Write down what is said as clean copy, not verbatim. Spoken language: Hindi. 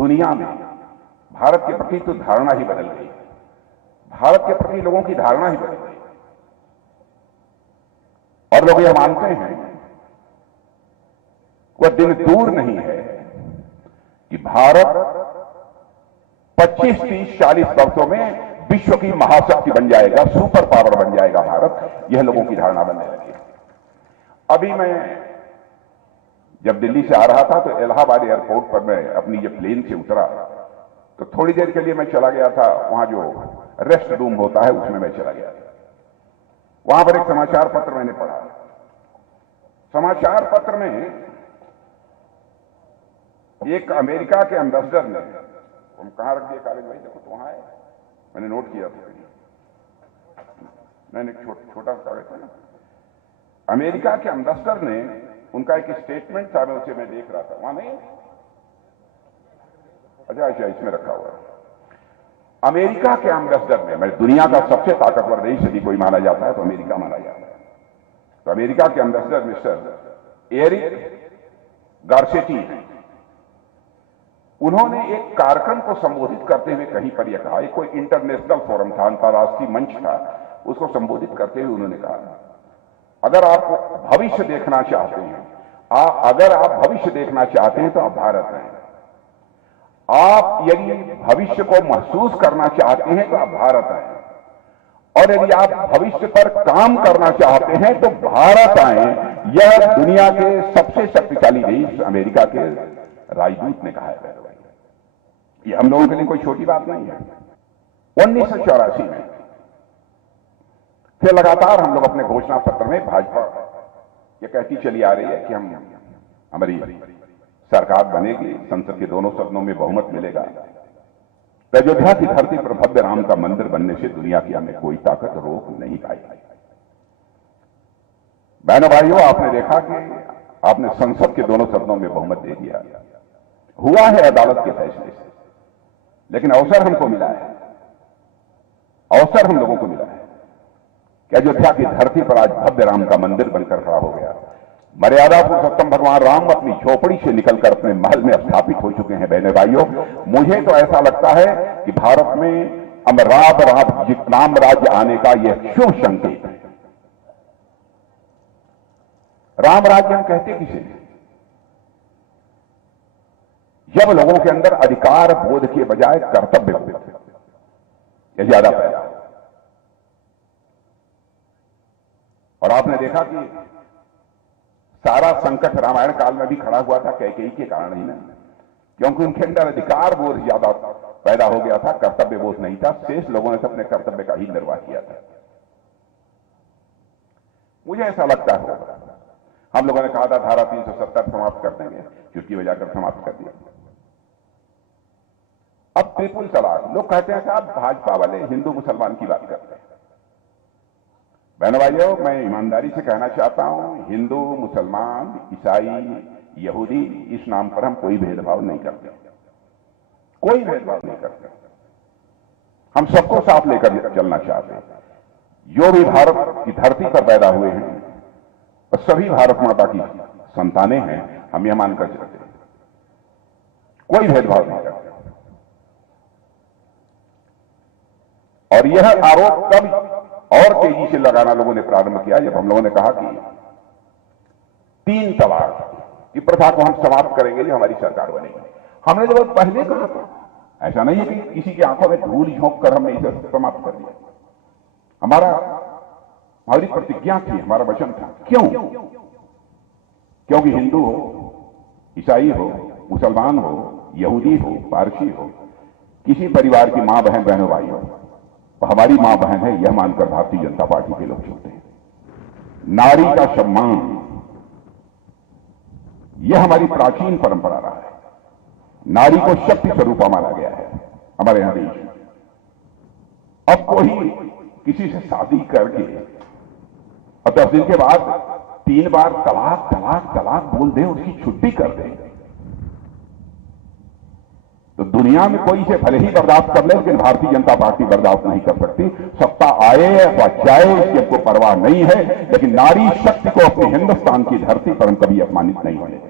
दुनिया में भारत के प्रति तो धारणा ही बदल गई। भारत के प्रति लोगों की धारणा ही बदल गई और लोग यह मानते हैं वह दिन दूर नहीं है कि भारत 25, 30, 40 वर्षों में विश्व की महाशक्ति बन जाएगा, सुपर पावर बन जाएगा भारत। यह लोगों की धारणा बनने लगी। अभी मैं जब दिल्ली से आ रहा था तो इलाहाबाद एयरपोर्ट पर मैं अपनी जब प्लेन से उतरा तो थोड़ी देर के लिए मैं चला गया था, वहां जो रेस्ट रूम होता है उसमें मैं चला गया था। वहां पर एक समाचार पत्र मैंने पढ़ा। समाचार पत्र में एक अमेरिका के एम्बेसडर ने, हम कहां रख दिए कागज भाई, देखो तो वहां है, मैंने नोट किया था। मैंने छोटा कागज था ना, अमेरिका के एम्बेसडर ने उनका एक स्टेटमेंट था, मैं उसे मैं देख रहा था, वहां नहीं, अच्छा इसमें रखा हुआ है। अमेरिका के एम्बेसडर ने, मैं दुनिया का सबसे ताकतवर देश यदि कोई माना जाता है तो अमेरिका माना जाता है। तो अमेरिका के एम्बेसडर मिस्टर एरिक गार्सेटी हैं। उन्होंने एक कार्यक्रम को संबोधित करते हुए कहीं पर यह कहा, एक कोई इंटरनेशनल फोरम था, अंतर्राष्ट्रीय मंच था, उसको संबोधित करते हुए उन्होंने कहा, अगर आप भविष्य देखना चाहते हैं, अगर आप भविष्य देखना चाहते हैं तो आप भारत हैं। आप यदि भविष्य को महसूस करना चाहते हैं तो आप भारत आए, और यदि आप भविष्य पर काम करना चाहते हैं तो भारत आए। यह दुनिया के सबसे शक्तिशाली देश अमेरिका के राजदूत ने कहा है। ये हम लोगों के लिए कोई छोटी बात नहीं है। 1984 में फिर लगातार हम लोग अपने घोषणा पत्र में भाजपा ये कहती चली आ रही है कि हमारी सरकार बनेगी, संसद के दोनों सदनों में बहुमत मिलेगा, अयोध्या की धरती पर भव्य राम का मंदिर बनने से दुनिया की हमें कोई ताकत रोक नहीं पाई। बहनों भाइयों, आपने देखा कि आपने संसद के दोनों सदनों में बहुमत दे दिया, हुआ है अदालत के फैसले से, लेकिन अवसर हमको मिला है, अवसर हम लोगों को मिला है कि अयोध्या की धरती पर आज भव्य राम का मंदिर बनकर खड़ा हो गया। मर्यादा पुरुषोत्तम भगवान राम अपनी झोपड़ी से निकलकर अपने महल में स्थापित हो चुके हैं। बहने भाइयों, मुझे तो ऐसा लगता है कि भारत में अब राम राज्य आने का यह शुभ संकेत है। राम राज्य हम कहते किसे, जब लोगों के अंदर अधिकार बोध के बजाय कर्तव्य बोध यह ज्यादा पैदा हो। और आपने देखा कि सारा संकट रामायण काल में भी खड़ा हुआ था कैकेयी के कारण ही ना, क्योंकि उनके अंदर अधिकार बोध ज्यादा पैदा हो गया था, कर्तव्य बोध नहीं था। शेष लोगों ने अपने कर्तव्य का ही निर्वाह किया था। मुझे ऐसा लगता है हम लोगों ने कहा था धारा 370 समाप्त कर देंगे, चुटकी बजाकर समाप्त कर दिया। अब ट्रिपल तलाक, लोग कहते हैं साहब भाजपा वाले हिंदू मुसलमान की बात करते हैं। बहनों भाइयों, मैं ईमानदारी से कहना चाहता हूं, हिंदू मुसलमान ईसाई यहूदी इस नाम पर हम कोई भेदभाव नहीं करते, कोई भेदभाव नहीं करते। हम सबको साथ लेकर चलना चाहते हैं। जो भी भारत की धरती पर पैदा हुए हैं और सभी भारत माता की संतानें हैं, हम यह मानकर चलते हैं, कोई भेदभाव नहीं करते। और यह आरोप तब और तेजी से लगाना लोगों ने प्रारंभ किया जब हम लोगों ने कहा कि 3 तलाक की प्रथा को हम समाप्त करेंगे जो हमारी सरकार बनेगी। हमने जो बहुत पहले कहा था, ऐसा नहीं है कि किसी की आंखों में धूल झोंक कर हमने इसे समाप्त कर दिया। हमारी प्रतिज्ञा थी, हमारा वचन था। क्यों? क्योंकि हिंदू हो, ईसाई हो, मुसलमान हो, यहूदी हो, पारसी हो, किसी परिवार की मां बहन, बहनों भाइयों, हमारी मां बहन है, यह मानकर भारतीय जनता पार्टी के लोग चलते हैं। नारी का सम्मान, यह हमारी प्राचीन परंपरा रहा है। नारी को शक्ति स्वरूपा माना गया है हमारे यहां देश में। अब कोई किसी से शादी करके और 10 दिन के बाद 3 बार तलाक तलाक तलाक बोल दे, उसकी छुट्टी कर दे, तो दुनिया में कोई इसे भले ही बर्दाश्त कर ले, लेकिन भारतीय जनता पार्टी बर्दाश्त नहीं कर सकती। सत्ता आए अथवा जाए इसकी हमको परवाह नहीं है, लेकिन नारी शक्ति को अपने हिंदुस्तान की धरती पर हम कभी अपमानित नहीं होने देंगे।